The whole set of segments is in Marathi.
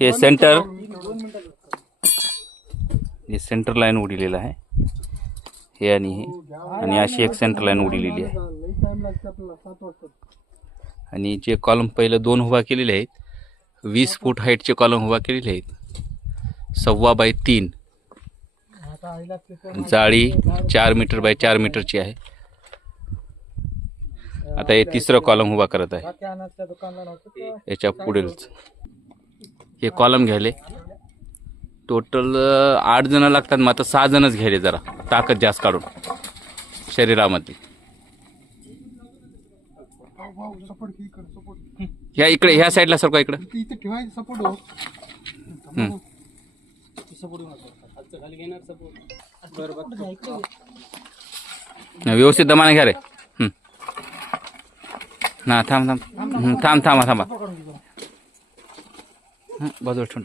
हे सेंटर, हे सेंटर लाईन उडलेलं आहे, हे आणि अशी एक सेंटर लाईन उडलेली आहे. आणि जे कॉलम पहिलं 2 उभा केलेले आहेत, 20 फूट हाईटचे कॉलम उभा केलेले आहेत, 1.25 x 3 जाळी 4 मीटर बाय 4 मीटरची आहे. आता हे तिसरं कॉलम उभा करत आहे. याच्या पुढील हे कॉलम घ्यायले टोटल 8 जण लागतात, मग आता 6 जणच घ्यायले, जरा ताकद जास्त काढून शरीरामध्ये. ह्या इकडे ह्या साईडला सरका, इकडे व्यवस्थित दमाने घ्या रे. ना थांब थांबा बाजूला ठेवून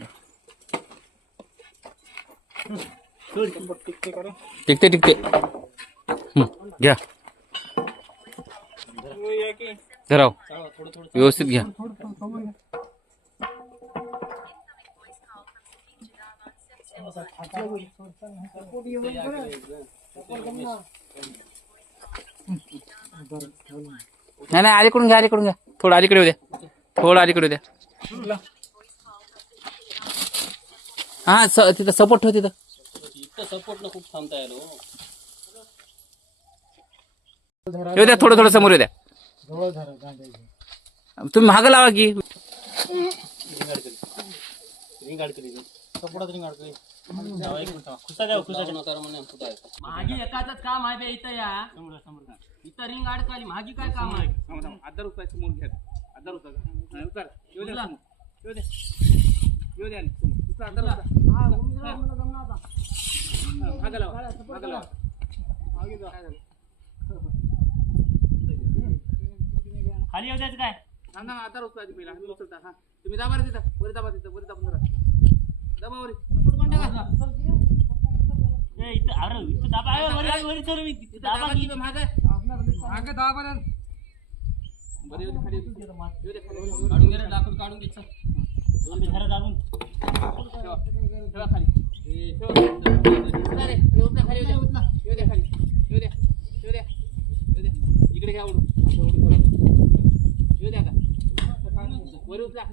टिकते घ्या, धराव व्यवस्थित घ्या. नाही अलीकडून घ्या, थोडं अलीकडे द्या, हा तिथं सपोर्ट ठेव, तिथं सपोर्ट खूप थांबता येईल. येऊ द्या, थोडं समोर येऊ द्या. तुम्ही महाग लावा की मागी एकाच काम आहे बे. इथं या इथं रिंग अडकाली, मागी काय काम आहे? 1000 रुपये समोर घ्या, 1000 रुपये खाली येऊ द्यायचं काय? 1000 रुपये पहिला आम्ही उचलता. हा तुम्ही दाबा तिथं, वर दाबा जरा दाबा वर. इथं अरे इथं दाबा आहे, वर चल मी दाबा की मागे दाबा रे. बरे येऊ दे, खाली येऊ दे, काढून घे रे, लाकूड काढून घे. चल घरा दाबून ठेवा खाली. अरे येऊ दे, खाली येऊ दे, खाली येऊ दे. इकडे घ्या, उडू येऊ द्या का वर उचला.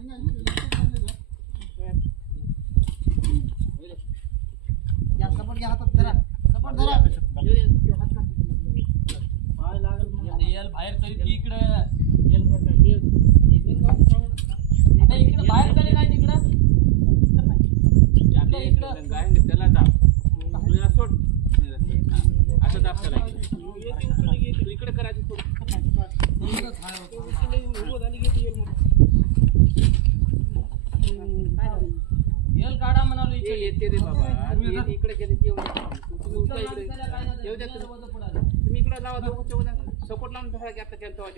सपोर्ट घ्या, हातात धरा, सपोर्ट धरा. पाय लागल येल बाहेर तरी ती इकडे येल आता इकडे बाहेर तरी नाही, तिकडं इकडे गाय त्याला दाब, आपल्याला सोड. आता दाब त्याला इकडे करायची, सोड. येल काढा म्हणालो. येते रे बाबा, इकडे गेले की तुम्ही इकडे लावा, सपोर्ट लावून धरा की आता केलं तेव्हा.